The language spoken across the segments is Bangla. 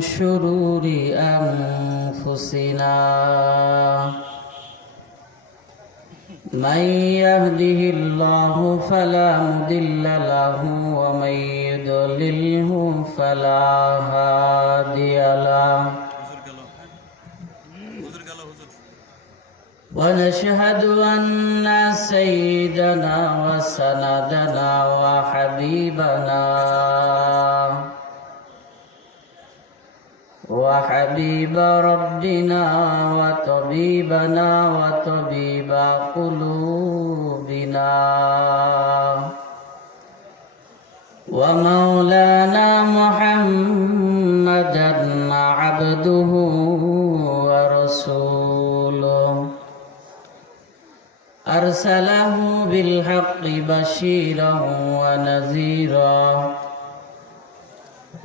شرور أنفسنا. من يهده الله فلا مضل له ومن يضلله فلا هادي له. ونشهد أن سيدنا وسندنا وحبيبنا. وحبيب ربنا وطبيبنا وطبيب قلوبنا. ومولانا محمدا عبده ورسوله. أرسله بالحق بشيرا ونذيرا.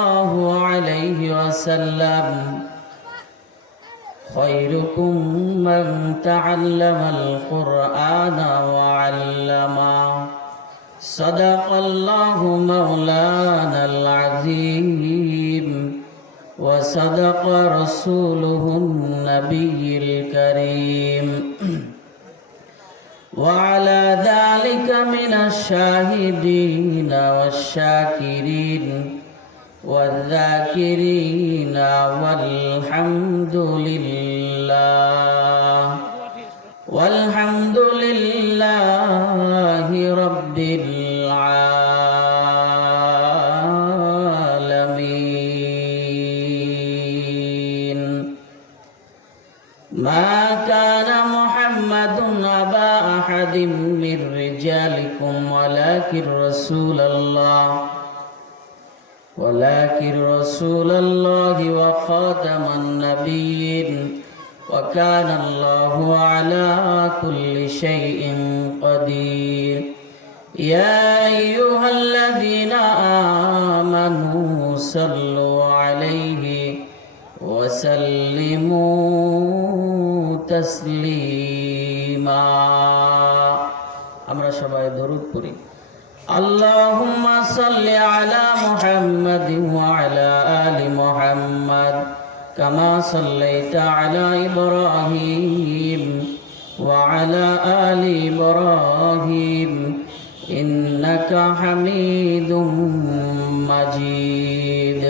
الله عليه وسلم. خيركم من تعلم القرآن وعلمه. صدق الله مولانا العظيم. وصدق رسوله النبي الكريم. وعلى ذلك من الشاهدين والشاكرين. والذاكرين والحمد لله. والحمد لله رب العالمين. ما كان محمد أبا أحد من رجالكم ولكن رسول الله ولكن رسول الله وخاتم النبيين وكان الله على كل شيء قدير يا أيها الذين آمنوا صلوا عليه وسلموا تسليما আমরা সবাই দরুদ পড়ি اللهم صل على محمد وعلى آل محمد كما صليت على إبراهيم وعلى آل إبراهيم إنك حميد مجيد.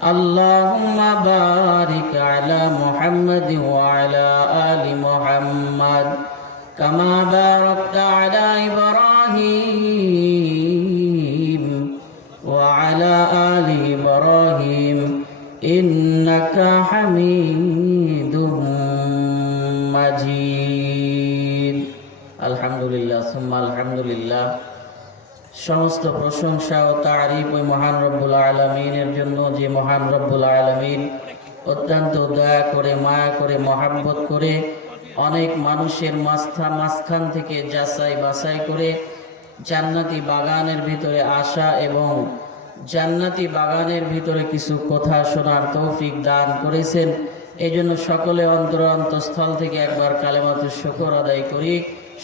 اللهم بارك على محمد وعلى آل محمد كما باركت إنك حميد مجيد الحمد لله ثم الحمد لله সমস্ত প্রশংসা ও তারিফ ওই মহান রব্বুল আলমিনের জন্য যে মহান রব্বুল আলমিন অত্যন্ত দয়া করে মায়া করে মহাব্বত করে অনেক মানুষের মাস্থা মাঝখান থেকে যাচাই বাছাই করে জান্নাতি বাগানের ভিতরে আসা এবং জান্নাতি বাগানের ভিতরে কিছু কথা শোনার তৌফিক দান করেছেন। এই জন্য সকলে অন্তর অন্তঃস্থল থেকে একবার কালেমাতে শুকর আদায় করি।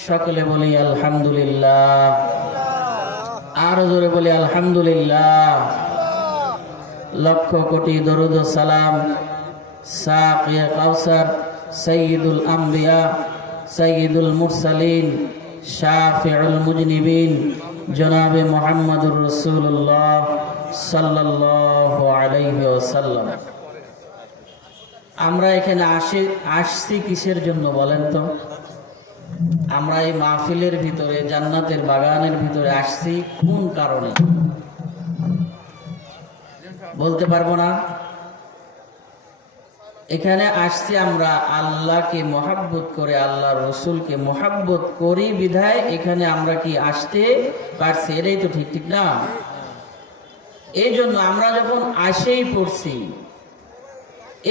সকলে বলি আলহামদুলিল্লাহ। আরও জোরে বলি আলহামদুলিল্লাহ। লক্ষ কোটি দরুদ সালাম। কাউসার সঈদুল আম্বিয়া সঈদুল মুরসালিন, শাফিউল মুজনিবিন, জনাবে মোহাম্মদুর রসুল্লাহ সাল্লাল্লাহু আমরা এখানে আসি, আসছি কিসের জন্য বলেন তো? আমরা এই মাহফিলের ভিতরে, জান্নাতের বাগানের ভিতরে আসছি কোন কারণে? বলতে পারব না? এখানে আসছি আমরা আল্লাহকে মহাব্বত করে, আল্লাহ রসুলকে মহাব্বত করি, বিধায় এখানে আমরা কি আসতে পারছি? এটাই তো ঠিক ঠিক না? এই জন্য আমরা যখন আসেই পড়ছি,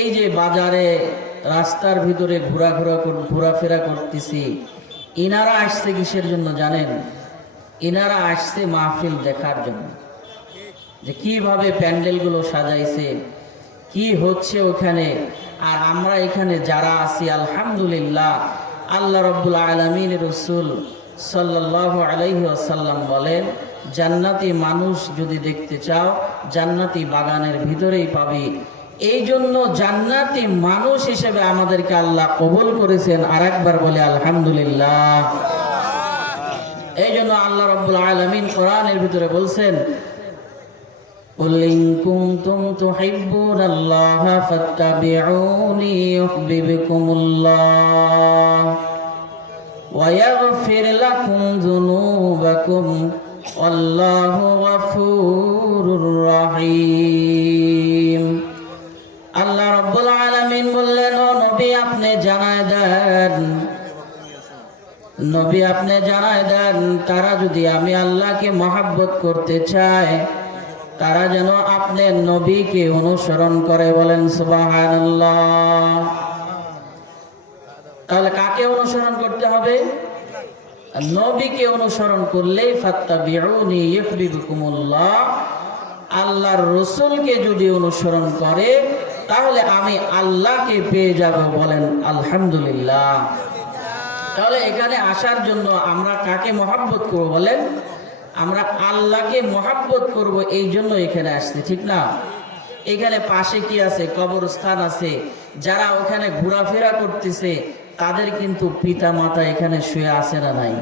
এই যে বাজারে, রাস্তার ভিতরে ঘোরাঘোরা ঘোরাফেরা করতেছি, ইনারা আসছে কিসের জন্য জানেন? ইনারা আসছে মাহফিল দেখার জন্য। যে কীভাবে প্যান্ডেলগুলো সাজাইছে, কি হচ্ছে ওখানে, আর আমরা এখানে যারা আছি, আলহামদুলিল্লাহ, আল্লাহ রব্বুল আলমিন রসুল সাল্লাহ আলাইহি আসাল্লাম বলেন জান্নাতি মানুষ যদি দেখতে চাও জান্নাতি বাগানের ভিতরেই পাবি এই জন্য জান্নাতি মানুষ হিসেবে আমাদেরকে আল্লাহ কবুল করেছেন আর একবার বলে আলহামদুলিল্লাহ এই জন্য আল্লাহ রব্বুল আলমিন কোরআনের ভিতরে বলছেন قل إن كنتم تحبون الله فاتبعوني يحببكم الله ويغفر لكم ذنوبكم والله غفور رحيم আল্লাহ রব্বুল আলামিন বললেন ও নবী আপনি জানায় দেন নবী আপনি জানায় দেন তারা যদি আমি আল্লাহকে মহাব্বত করতে চায় তারা যেন আপনার নবীকে অনুসরণ করে বলেন সুবহানাল্লাহ তাহলে কাকে অনুসরণ করতে হবে নবীকে অনুসরণ ইউহিব্বুকুমুল্লাহ, আল্লাহর রসুলকে যদি অনুসরণ করে, তাহলে আমি আল্লাহকে পেয়ে যাব বলেন আলহামদুলিল্লাহ। তাহলে এখানে আসার জন্য আমরা কাকে মহাব্বত করব বলেন? আমরা আল্লাহকে মহাব্বত করব এই জন্য এখানে আসছি, ঠিক না? এখানে পাশে কি আছে? কবরস্থান আছে। যারা ওখানে ঘোরাফেরা করতেছে তাদের কিন্তু পিতা মাতা এখানে শুয়ে আছে না নাই?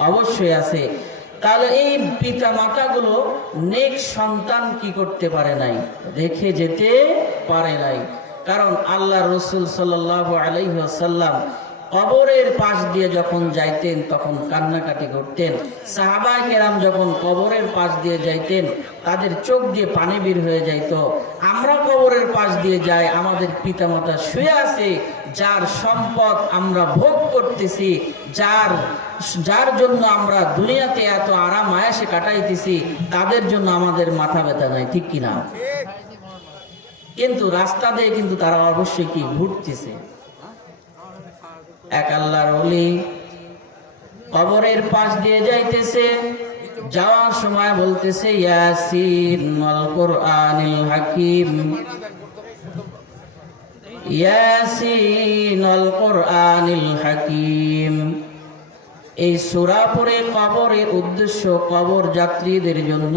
অবশ্যই আছে। তাহলে এই পিতা মাতাগুলো নেক সন্তান কি করতে পারে নাই? রেখে যেতে পারে নাই। কারণ আল্লাহ রসুল সাল্লাহ আলাইসাল্লাম কবরের পাশ দিয়ে যখন যাইতেন, তখন কান্নাকাটি করতেন। সাহাবাই কেরাম যখন কবরের পাশ দিয়ে যাইতেন, তাদের চোখ দিয়ে পানি বের হয়ে যাইত। আমরা পাশ দিয়ে যাই আমাদের পিতামাতা শুয়ে আছে, যার সম্পদ আমরা ভোগ করতেছি, যার যার জন্য আমরা দুনিয়াতে এত আরাম আয়াসে কাটাইতেছি, তাদের জন্য আমাদের মাথা ব্যথা নাই, ঠিক কিনা কিন্তু রাস্তা দিয়ে কিন্তু তারা অবশ্যই কি ঘুরতেছে? এক আল্লাহর অলি কবরের পাশ দিয়ে যাইতেছে, যাওয়ার সময় বলতেছে, ইয়াসিন আল কোরআনিল হাকিম। ইয়াসিন আল কোরআনিল হাকিম। এই সূরা পড়ে কবরের উদ্দেশ্য কবর যাত্রীদের জন্য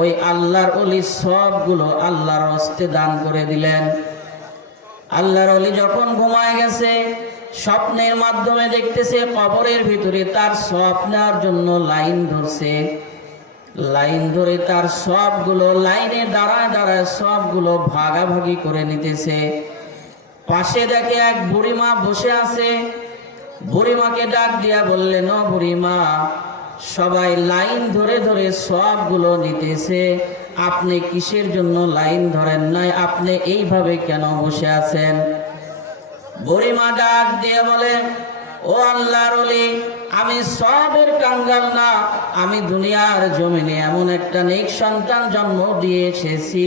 ওই আল্লাহর অলি সবগুলো আল্লাহর হস্তে দান করে দিলেন। আল্লাহর অলি যখন ঘুমায় গেছে, স্বপ্নের মাধ্যমে দেখতেছে কবরের ভিতরে তার স্বপ্নার জন্য লাইন ধরছে। লাইন ধরে তার সবগুলো লাইনে দাঁড়ায় দাঁড়ায় সবগুলো ভাগাভাগি করে নিতেছে। পাশে দেখে এক বুড়িমা বসে আছে। বুড়িমাকে ডাক দিয়া বললেন বুড়িমা, সবাই লাইন ধরে ধরে সবগুলো নিতেছে। আপনি কিসের জন্য লাইন ধরেন নাই? আপনি এইভাবে কেন বসে আছেন? বুড়িমা ডাক দিয়ে বলে ও আল্লাহর আমি সবের কাঙ্গাল না, আমি দুনিয়ার জমিনে এমন একটা নেক সন্তান জন্ম দিয়ে এসেছি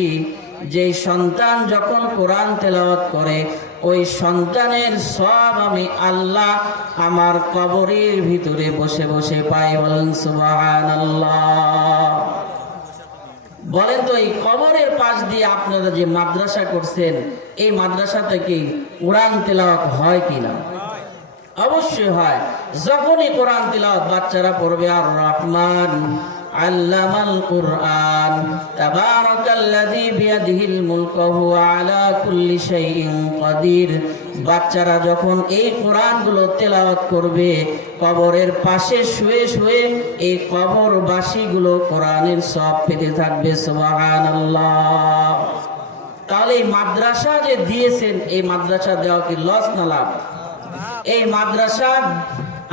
যে সন্তান যখন কোরআন তেলাওয়াত করে, ওই সন্তানের সব আমি আল্লাহ আমার কবরের ভিতরে বসে বসে পাই বলেন সুবহানাল্লাহ। বলেন তো এই কবরের পাশ দিয়ে আপনারা যে মাদ্রাসা করছেন, এই মাদ্রাসাতে কি কোরআন তেলাওয়াত হয় কিনা? অবশ্যই হয়। যখনই কোরআন তেলাওয়াত বাচ্চারা পড়বে আর রহমান আল্লামাল কুরআন, তাবারাকাল্লাযী বিয়াদিহিল মুলকু ওয়া আলা কুল্লি শাইইন কাদির। বাচ্চারা যখন এই কোরআনগুলো তেলাওয়াত করবে, কবরের পাশে শুয়ে শুয়ে এই কবরবাসীগুলো কোরআনের সব পেতে থাকবে, সুবহানাল্লাহ। তাহলে এই মাদ্রাসা যে দিয়েছেন, এই মাদ্রাসা দেওয়া কি লস না লাভ? এই মাদ্রাসা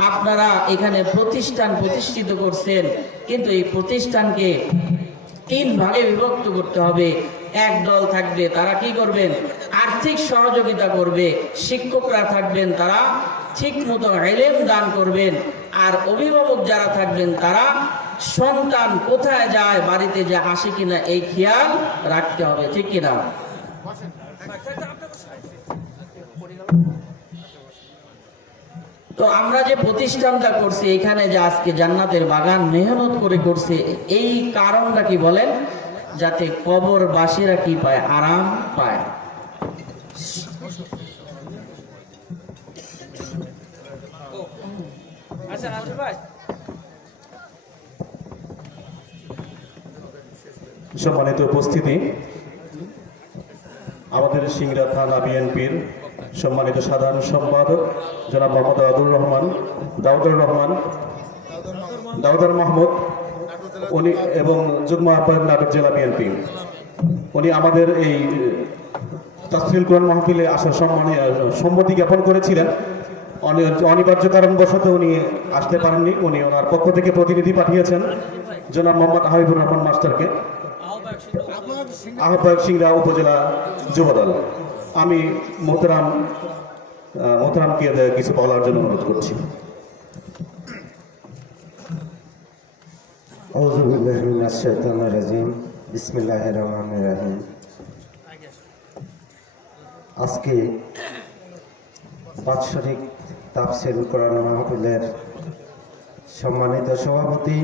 আপনারা এখানে প্রতিষ্ঠান প্রতিষ্ঠিত করছেন, কিন্তু এই প্রতিষ্ঠানকে তিন ভাগে বিভক্ত করতে হবে। এক দল থাকবে, তারা কি করবেন আর্থিক সহযোগিতা করবে, শিক্ষকরা থাকবেন তারা ঠিক মতো এলেম দান করবেন, আর অভিভাবক যারা থাকবেন তারা, সন্তান কোথায় যায়, বাড়িতে যে আসে কিনা, এই খেয়াল রাখতে হবে, ঠিক কিনা? তো আমরা যে প্রতিষ্ঠানটা করছি এখানে যে আজকে জান্নাতের বাগান মেহনত করে করছে এই কারণটা কি বলেন? যাতে কবরবাসীরা কি পায়? আরাম পায়। সম্মানিত উপস্থিতি আমাদের সিংড়া থানা বিএনপির সম্মানিত সাধারণ সম্পাদক জনাব মোহাম্মদ আদুর রহমান দাউদুর রহমান দাউদুর মাহমুদ উনি এবং যুগ্ম আহ্বায়ক নাটক জেলা বিএনপি। উনি আমাদের এই তাসফিল কোরআন মাহফিলে আসার সম্মানে সম্মতি জ্ঞাপন করেছিলেন। অনি- অনিবার্য কারণবশত উনি আসতে পারেননি উনি ওনার পক্ষ থেকে প্রতিনিধি পাঠিয়েছেন জনাব মোহাম্মদ হাবিবুর রহমান মাস্টারকে। আহ্বায়ক সিংড়া উপজেলা যুবদল। আমি মোহতারাম মোহতারামকে কিছু বলার জন্য অনুরোধ করছি। আজকে বাৎসরিক তাফসিল কোরআন মাহফিলের সম্মানিত সভাপতি,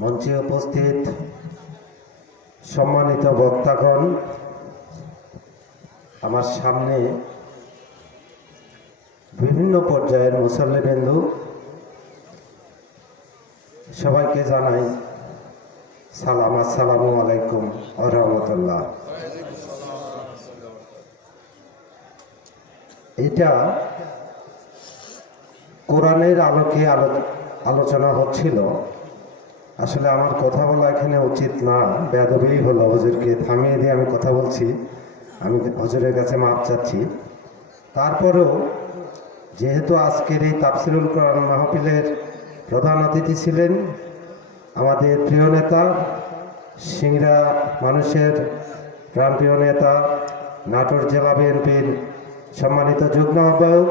মঞ্চে উপস্থিত সম্মানিত বক্তাগণ আমার সামনে বিভিন্ন পর্যায়ের মুসল্লিবৃন্দু সবাইকে জানাই সালাম, আসসালামু আলাইকুম রহমতুল্লাহ। এটা কোরআনের আলোকে আলো- আলোচনা হচ্ছিল। আসলে আমার কথা বলা এখানে উচিত না বেদবি হলো হজুরকে থামিয়ে দিয়ে আমি কথা বলছি। আমি হজরের কাছে মাপ চাচ্ছি, তারপরেও যেহেতু আজকের এই তাফসিরুল কোরআন মাহফিলের প্রধান অতিথি ছিলেন আমাদের প্রিয় নেতা, সিংড়া মানুষের প্রাণপ্রিয় নেতা, নাটোর জেলা বিএনপির সম্মানিত যুগ্ম আহ্বায়ক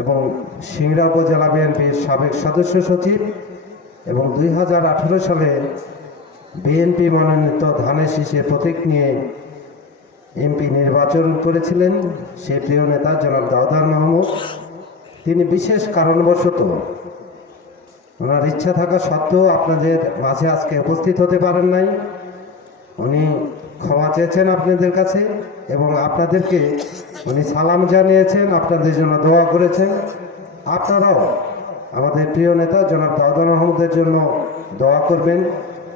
এবং সিংড়া উপজেলা বিএনপির সাবেক সদস্য সচিব এবং দুই হাজার আঠেরো সালে বিএনপি মনোনীত ধানের শীষের প্রতীক নিয়ে এমপি নির্বাচন করেছিলেন সেই প্রিয় নেতা জনাব দাউদার মাহমুদ। তিনি বিশেষ কারণবশত ওনার ইচ্ছা থাকা সত্ত্বেও আপনাদের মাঝে আজকে উপস্থিত হতে পারেন নাই। উনি ক্ষমা চেয়েছেন আপনাদের কাছে এবং আপনাদেরকে উনি সালাম জানিয়েছেন, আপনাদের জন্য দোয়া করেছেন। আপনারাও আমাদের প্রিয় নেতা জনাব দাউদ মাহমুদের জন্য দোয়া করবেন।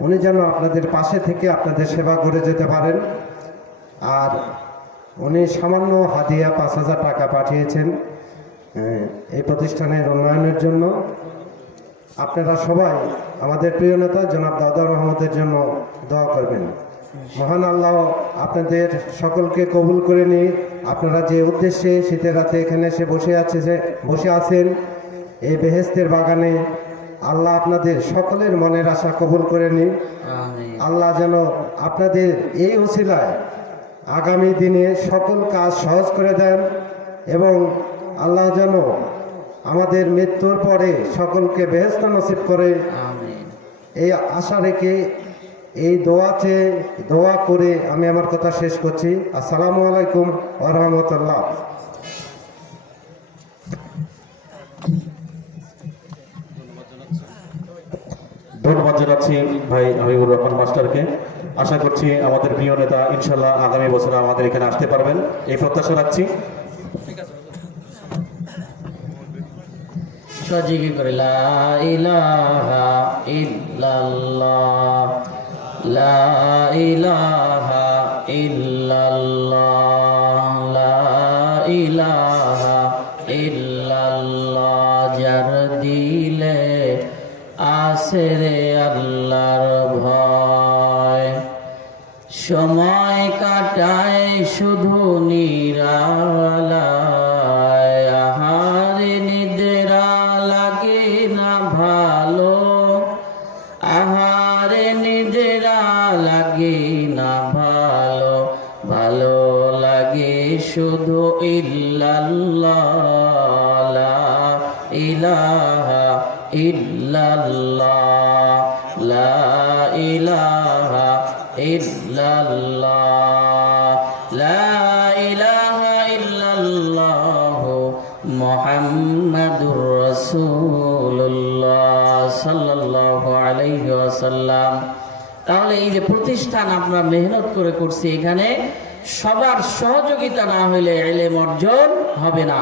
উনি যেন আপনাদের পাশে থেকে আপনাদের সেবা করে যেতে পারেন। আর উনি সামান্য হাদিয়া পাঁচ হাজার টাকা পাঠিয়েছেন এই প্রতিষ্ঠানের উন্নয়নের জন্য। আপনারা সবাই আমাদের প্রিয় নেতা জনাব দাদা রহমতের জন্য দোয়া করবেন। মহান আল্লাহ আপনাদের সকলকে কবুল করে নিয়ে আপনারা যে উদ্দেশ্যে শীতের রাতে এখানে এসে বসে আছে যে বসে আছেন এই বেহেস্তের বাগানে আল্লাহ আপনাদের সকলের মনের আশা কবুল করে নিন। আল্লাহ যেন আপনাদের এই ওসিলায় আগামী দিনে সকল কাজ সহজ করে দেন এবং আল্লাহ যেন আমাদের মৃত্যুর পরে সকলকে বেহেস্ত নসিব করে। এই আশা রেখে এই দোয়া চেয়ে দোয়া করে আমি আমার কথা শেষ করছি। আসসালামু আলাইকুম আ রহমতুল্লাহ। ধন্যবাদ জানাচ্ছি ভাই হাবিবুর রহমান মাস্টারকে। আশা করছি আমাদের প্রিয় নেতা ইনশাল্লাহ আগামী বছর আমাদের এখানে আসতে পারবেন। এই প্রত্যাশা রাখছি। সজিগে করে লা লা ইলাহা লা ইলাহা আসে সময় কাটায় শুধু নিরালায়। আহারে নিদেরা লাগে না ভালো। আহারে নিদেরা লাগে না ভালো। ভালো লাগে শুধু ইল্লাল্লাহ। ইলাহা ইল্লাল্লাহ। লা ইলাহা লা ইল্লাল্লাহ তাহলে এই যে প্রতিষ্ঠান আমরা মেহনত করে করছি এখানে, সবার সহযোগিতা না হইলে এলেম অর্জন হবে না।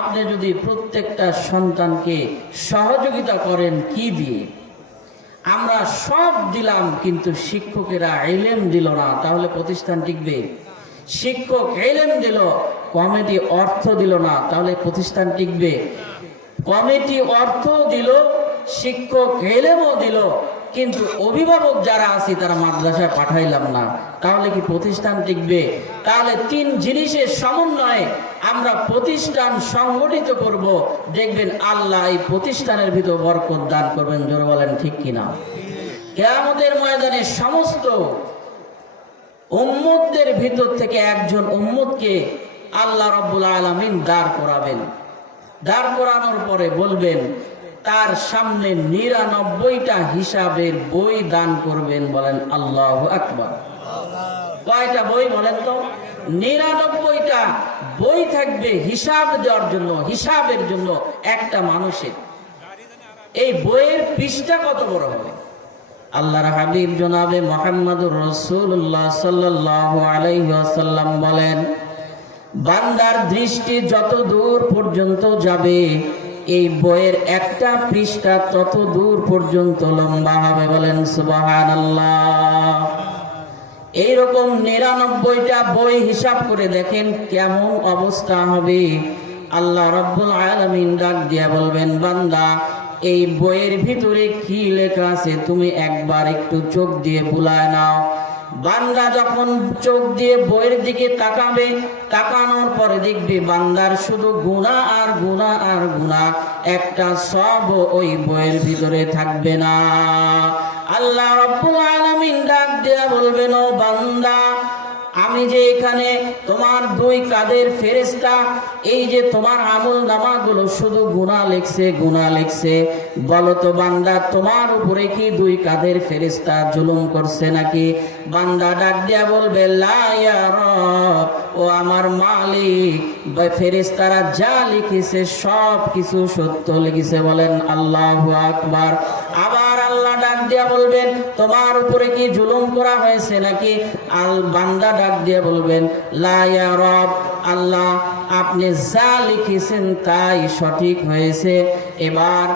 আপনি যদি প্রত্যেকটা সন্তানকে সহযোগিতা করেন, কি দিয়ে? আমরা সব দিলাম, কিন্তু শিক্ষকেরা এলেম দিল না। তাহলে প্রতিষ্ঠান টিকবে? শিক্ষক এলেম দিল, কমিটি অর্থ দিল না, তাহলে প্রতিষ্ঠান টিকবে? কমিটি অর্থ দিল, শিক্ষক এলেমও দিল কিন্তু অভিভাবক যারা আছে, তারা মাদ্রাসায় পাঠাইলাম না। তাহলে কি প্রতিষ্ঠান টিকবে? তাহলে তিন জিনিসের সমন্বয়ে আমরা প্রতিষ্ঠান সংগঠিত করব। দেখবেন আল্লাহ এই প্রতিষ্ঠানের ভিতর বরকত দান করবেন, জোর বলেন ঠিক কিনা? কেয়ামতের ময়দানে সমস্ত উম্মতদের ভিতর থেকে একজন উম্মতকে আল্লাহ রব্বুল আলমিন দাঁড় করাবেন। দাঁড় করানোর পরে বলবেন তার সামনে নিরানব্বইটা হিসাবের বই দান করবেন বলেন আল্লাহ আকবর। কয়টা বই বলেন তো? নিরানব্বইটা বই থাকবে হিসাব দেওয়ার জন্য, হিসাবের জন্য একটা মানুষের। এই বইয়ের পৃষ্ঠা কত বড় হবে? আল্লাহর হাবিব জনাবে মোহাম্মদুর রসুল্লাহ সাল্লাহ আলাইসাল্লাম বলেন, বান্দার দৃষ্টি যত দূর পর্যন্ত যাবে এই বইয়ের একটা পৃষ্ঠা তত দূর পর্যন্ত লম্বা হবে বলেন সুবাহান এইরকম নিরানব্বইটা বই হিসাব করে দেখেন কেমন অবস্থা হবে। আল্লাহ রব্বুল আলমিন ডাক দিয়া বলবেন, বান্দা, এই বইয়ের ভিতরে কি লেখা আছে তুমি একবার একটু চোখ দিয়ে বুলায় নাও। বান্দা যখন চোখ দিয়ে বইয়ের দিকে তাকাবে, তাকানোর পরে দেখবে বান্দার শুধু গুণা আর গুণা আর গুণা একটা সব ওই বইয়ের ভিতরে থাকবে না। আল্লাহ রব্বুল আলামিন ডাক দেয়া বলবেন, ও বান্দা আমি যে এখানে তোমার দুই কাদের ফেরেস্তা এই যে তোমার আমল নামাগুলো শুধু গুণা লেখছে গুণা লেখছে। বলো তো বান্দা, তোমার উপরে কি দুই কাদের ফেরেস্তা জুলুম করছে নাকি? বান্দা ডাক দিয়া বলবে ও আমার মালিক ফেরেস্তারা যা লিখেছে সব কিছু সত্য লিখেছে। বলেন, আল্লাহ আকবার। আবার দিয়া বলবেন, তোমার উপরে কি জুলুম করা হয়েছে নাকি? আল বান্দা ডাক দিয়া বলবেন, লা ইয়া রব, আল্লাহ, আপনি যা লিখেছেন তাই সঠিক হয়েছে। এবার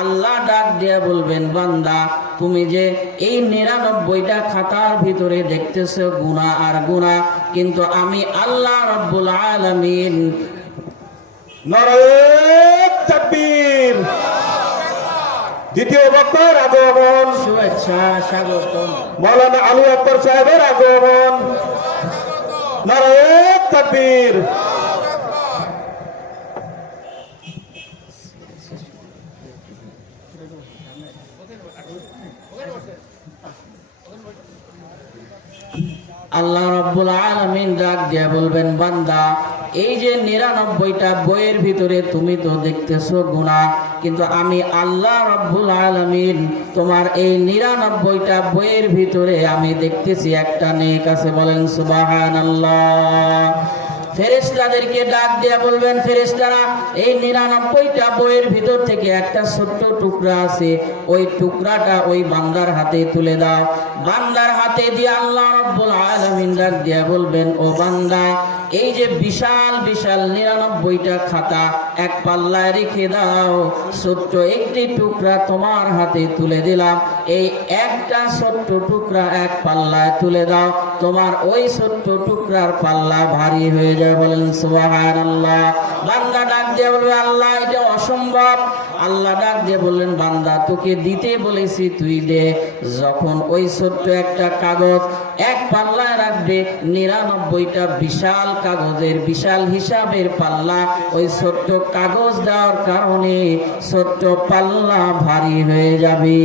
আল্লাহ ডাক দিয়া বলবেন, বান্দা, তুমি যে এই নিরানব্বইটা খাতার ভিতরে দেখতেছো গুণা আর গুণা কিন্তু আমি আল্লাহ রব্বুল আলামিন নারায়ণ তাকবীর। দ্বিতীয় বক্তার আগমন। মৌলানা আলী আক্বর সাহেবের আগমন। নারায়ণ তাকবীর। আল্লাহ রব্বুল আলমিন ডাক দিয়া বলবেন বান্দা এই যে নিরানব্বইটা বইয়ের ভিতরে তুমি তো দেখতেছো গুণা কিন্তু আমি আল্লাহ রব্বুল আলমিন তোমার এই নিরানব্বইটা বইয়ের ভিতরে আমি দেখতেছি একটা নেক আছে, বলেন সুবাহান ফেরেস্তাদেরকে ডাক দিয়া বলবেন ফেরেস্তারা এই নিরানব্বইটা বইয়ের ভিতর থেকে একটা ছোট্ট টুকরা আছে, ওই টুকরাটা ওই বান্দার হাতে তুলে দাও। বান্দার হাতে দিয়ে আল্লাহ রব্বুল আলামিন ডাক দিয়া বলবেন, ও বান্দা এই যে বিশাল বিশাল নিরানব্বইটা খাতা এক পাল্লায় রেখে দাও। ছোট্ট একটি টুকরা তোমার হাতে তুলে দিলাম। এই একটা ছোট্ট টুকরা এক পাল্লায় তুলে দাও। তোমার ওই ছোট্ট টুকরার পাল্লা ভারী হয়ে যায় বলেন সোহায় আল্লাহ বান্দা ডাক দিয়ে বলবে, আল্লাহ, এটা অসম্ভব। আল্লাহ ডাক দিয়ে বললেন, বান্দা, তোকে দিতে বলেছি তুই দে। যখন ওই ছোট্ট একটা কাগজ এক পাল্লায় রাখবে, নিরানব্বইটা বিশাল কাগজের বিশাল হিসাবের পাল্লা ওই ছোট্ট কাগজ দেওয়ার কারণে ছোট্ট পাল্লা ভারী হয়ে যাবে।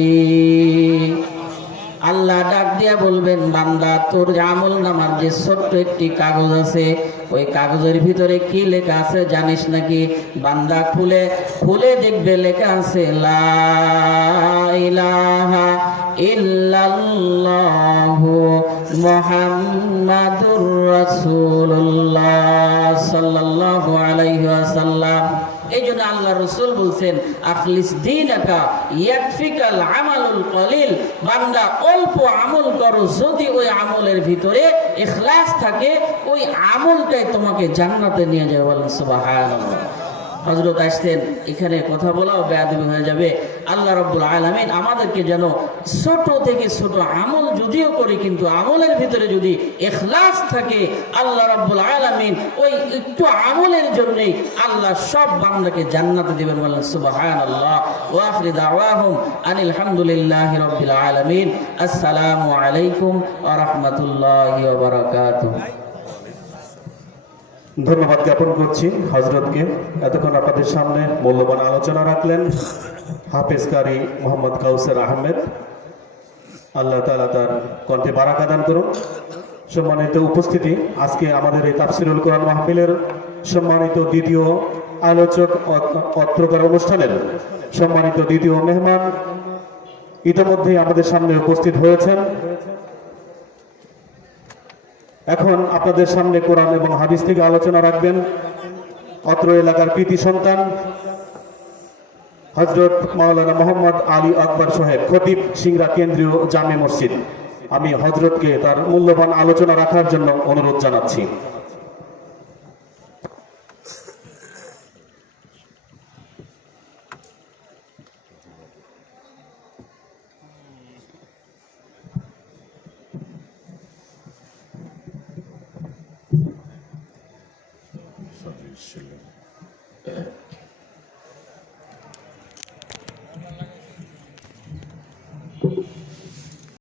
আল্লাহ ডাক দিয়া বলবেন, বান্দা, তোর আমল নামার যে ছোট্ট একটি কাগজ আছে, ওই কাগজের ভিতরে কি লেখা আছে জানিস নাকি? বান্দা খুলে খুলে দেখবে লেখা আছে, লা ইলাহা ইল্লাল্লাহু মুহাম্মাদুর রাসূলুল্লাহ সাল্লাল্লাহু আলাইহি ওয়াসাল্লাম। এই জন্য আল্লাহ রসুল বলছেন, আখলিস দিন আমালুল কলিল। বান্দা অল্প আমল করো, যদি ওই আমলের ভিতরে এখলাস থাকে, ওই আমলটাই তোমাকে জান্নাতে নিয়ে যাবে বলেন সুবহানাল্লাহ। হজরত আসতেন, এখানে কথা বলাও বেয়াদবি হয়ে যাবে। আল্লাহ রব্বুল আলমিন আমাদেরকে যেন ছোট থেকে ছোট আমল যদিও করি, কিন্তু আমলের ভিতরে যদি এখলাস থাকে, আল্লাহ রব্বুল আলমিন ওই একটু আমলের জন্যই আল্লাহ সব বান্দাকে জান্নাতে দিবেন বলেন সুবাহান আল্লাহ ওয়াফরি দাওয়াহুম আনিল হামদুলিল্লাহ আলমিন। আসসালামু আলাইকুম ওয়া রাহমাতুল্লাহি ধন্যবাদ জ্ঞাপন করছি হজরতকে। এতক্ষণ আপনাদের সামনে মূল্যবান আলোচনা রাখলেন হাফেজ কারি মোহাম্মদ কাউসার আহমেদ। আল্লাহ তাআলা তার কণ্ঠে বারাকা দান করুন। সম্মানিত উপস্থিতি, আজকে আমাদের এই তাফসিরুল কোরআন মাহফিলের সম্মানিত দ্বিতীয় আলোচক অত্রকার অনুষ্ঠানের সম্মানিত দ্বিতীয় মেহমান ইতিমধ্যেই আমাদের সামনে উপস্থিত হয়েছেন। এখন আপনাদের সামনে কোরআন এবং হাদিস থেকে আলোচনা রাখবেন। অত্র এলাকার কৃতি সন্তান, হজরত মাওলানা মোহাম্মদ আলী আকবর সাহেব, খতিব সিংরা কেন্দ্রীয় জামে মসজিদ। আমি হজরতকে তার মূল্যবান আলোচনা রাখার জন্য অনুরোধ জানাচ্ছি।